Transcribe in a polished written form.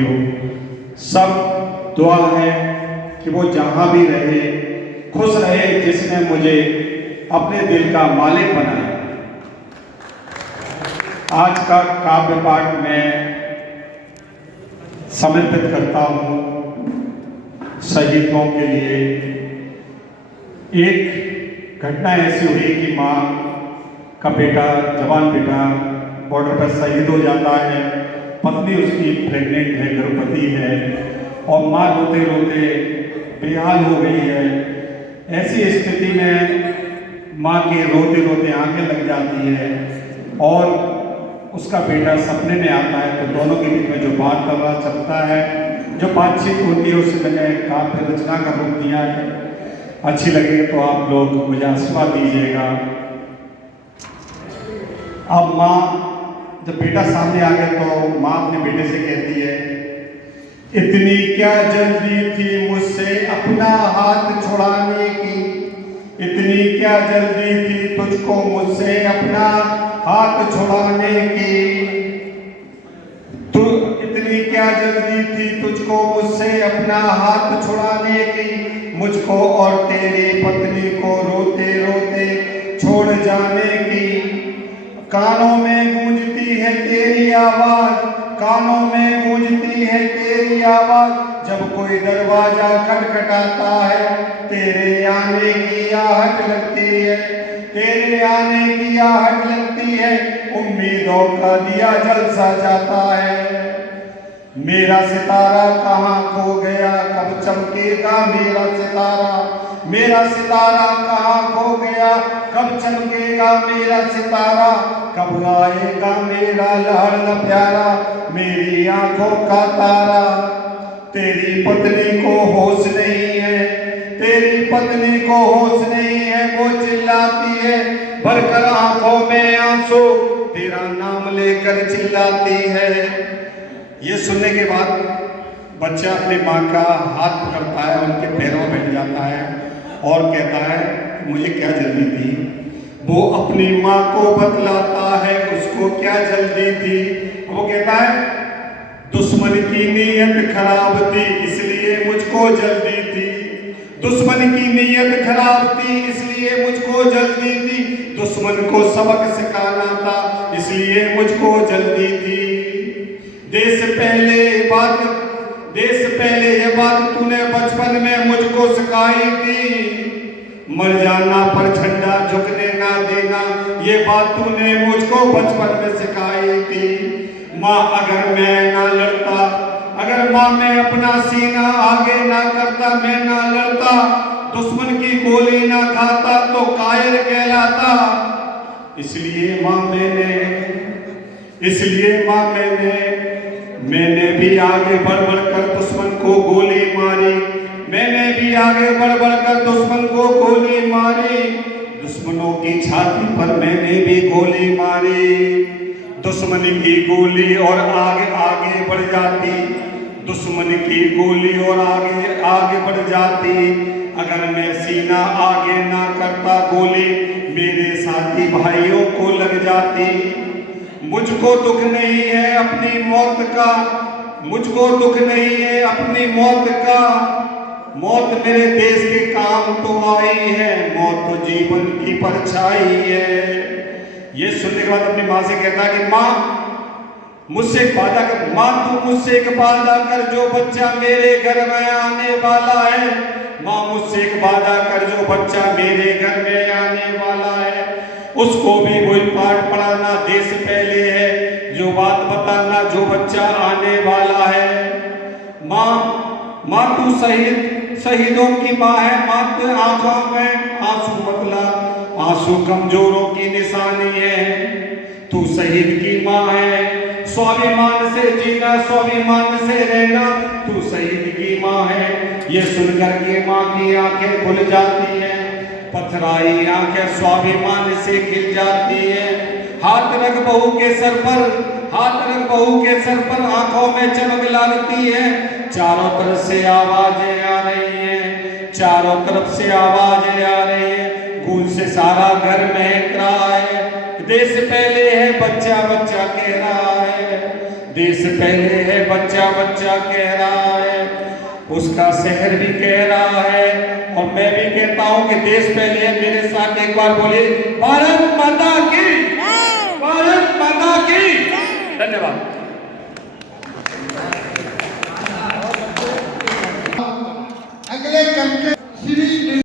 हो। सब दुआ है कि वो जहाँ भी रहे खुश रहे, जिसने मुझे अपने दिल का मालिक बनाया। आज का काव्य पाठ में समर्पित करता हूँ शहीदों के लिए। एक घटना ऐसी हुई कि माँ का बेटा, जवान बेटा बॉर्डर पर शहीद हो जाता है। पत्नी उसकी प्रेग्नेंट है, गर्भवती है, और माँ रोते रोते बेहाल हो गई है। ऐसी स्थिति में माँ के रोते रोते आंखें लग जाती है और उसका बेटा सपने में आता है। तो दोनों के बीच में जो वार्तालाप चलता है, जो बातचीत होती है, उसे मैंने काव्य रचना का रूप दिया है। अच्छी लगे तो आप लोग मुझे आशीर्वाद दीजिएगा। अब माँ, जब बेटा सामने आ गया तो माँ अपने बेटे से कहती है, इतनी क्या जल्दी थी मुझसे अपना हाथ छुड़ाने की, इतनी क्या जल्दी थी तुझको मुझसे अपना हाथ छुड़ाने की, तू इतनी क्या जल्दी थी तुझको मुझसे अपना हाथ छुड़ाने की, मुझको और तेरी पत्नी को रोते रोते छोड़ जाने की। कानों में गूंजती है तेरी आवाज, कानों में गूंजती है तेरी आवाज, जब कोई दरवाजा खटखटाता है, तेरे आने की आहट लगती है, तेरे आने की आहट लगती है, उम्मीदों का दिया जल सा जाता है। मेरा सितारा कहाँ खो गया, कब चमकेगा मेरा सितारा, मेरा सितारा कहाँ खो गया, कब चमकेगा मेरा सितारा, कब आएगा मेरा लाडला प्यारा, मेरी आंखों का तारा। तेरी पत्नी को होश नहीं है, तेरी पत्नी को होश नहीं है, वो चिल्लाती है भरकर आंखों में आंसू, तेरा नाम लेकर चिल्लाती है। ये सुनने के बाद बच्चा अपनी माँ का हाथ पकड़ता है, उनके पैरों में बैठ जाता है और कहता है, मुझे क्या जल्दी थी। वो अपनी माँ को बतलाता है उसको क्या जल्दी थी। वो कहता है, दुश्मन की नीयत खराब थी इसलिए मुझको जल्दी थी, दुश्मन की नीयत खराब थी इसलिए मुझको जल्दी थी, दुश्मन को सबक सिखाना था इसलिए मुझको जल्दी थी। देश पहले ये बात तूने बचपन में मुझको सिखाई थी, मर जाना पर झंडा झुकने ना देना, ये बात तूने मुझको बचपन में सिखाई थी। माँ अगर मैं ना लड़ता, अगर माँ मैं अपना सीना आगे ना करता, मैं ना लड़ता, दुश्मन की गोली ना खाता तो कायर कहलाता। इसलिए माँ मैंने भी आगे बढ़ बढ़ कर दुश्मन को गोली मारी, मैंने भी आगे बढ़ बढ़ कर दुश्मन को गोली मारी, दुश्मनों की छाती पर मैंने भी गोली मारी। दुश्मन की गोली और आगे आगे बढ़ जाती, दुश्मन की गोली और आगे आगे बढ़ जाती, अगर मैं सीना आगे ना करता गोली मेरे साथी भाइयों को लग जाती। मुझको दुख नहीं है अपनी मौत का, मुझको दुख नहीं है अपनी मौत का, मौत मेरे देश के काम तो आई है, मौत तो जीवन की परछाई है। ये सुनने के बाद अपनी माँ से कहता है कि माँ मुझसे एक वादा कर, माँ तू मुझसे एक वादा कर, जो बच्चा मेरे घर में आने वाला है, माँ मुझसे एक वादा कर, जो बच्चा मेरे घर में आने वाला है उसको भी वही पाठ पढ़ाना, देश पहले है जो बात बताना, जो बच्चा आने वाला है। माँ तू शहीदों की माँ है, माँ तू आंखों में आंसू मत ला, आंसू कमजोरों की निशानी है, तू शहीद की माँ है, स्वाभिमान से जीना स्वाभिमान से रहना, तू शहीद की माँ है। ये सुनकर के माँ की आंखें खुल जाती हैं, पथराई आंखें स्वाभिमान से खिल जाती है। हाथ रख बहू के सर पर, हाथ रख बहू के सर पर, आंखों में चमक लाती है, चारों तरफ से आवाजें आ रही हैं, चारों तरफ से आवाजें आ रही हैं, गूंज से सारा घर महक रहा है, देश पहले है बच्चा बच्चा कह रहा है, देश पहले है, बच्चा बच्चा कह रहा है, उसका शहर भी कह रहा है, और मैं भी कहता हूं कि देश पहले है। मेरे साथ एक बार बोलिए, भारत माता की, भारत माता की। धन्यवाद।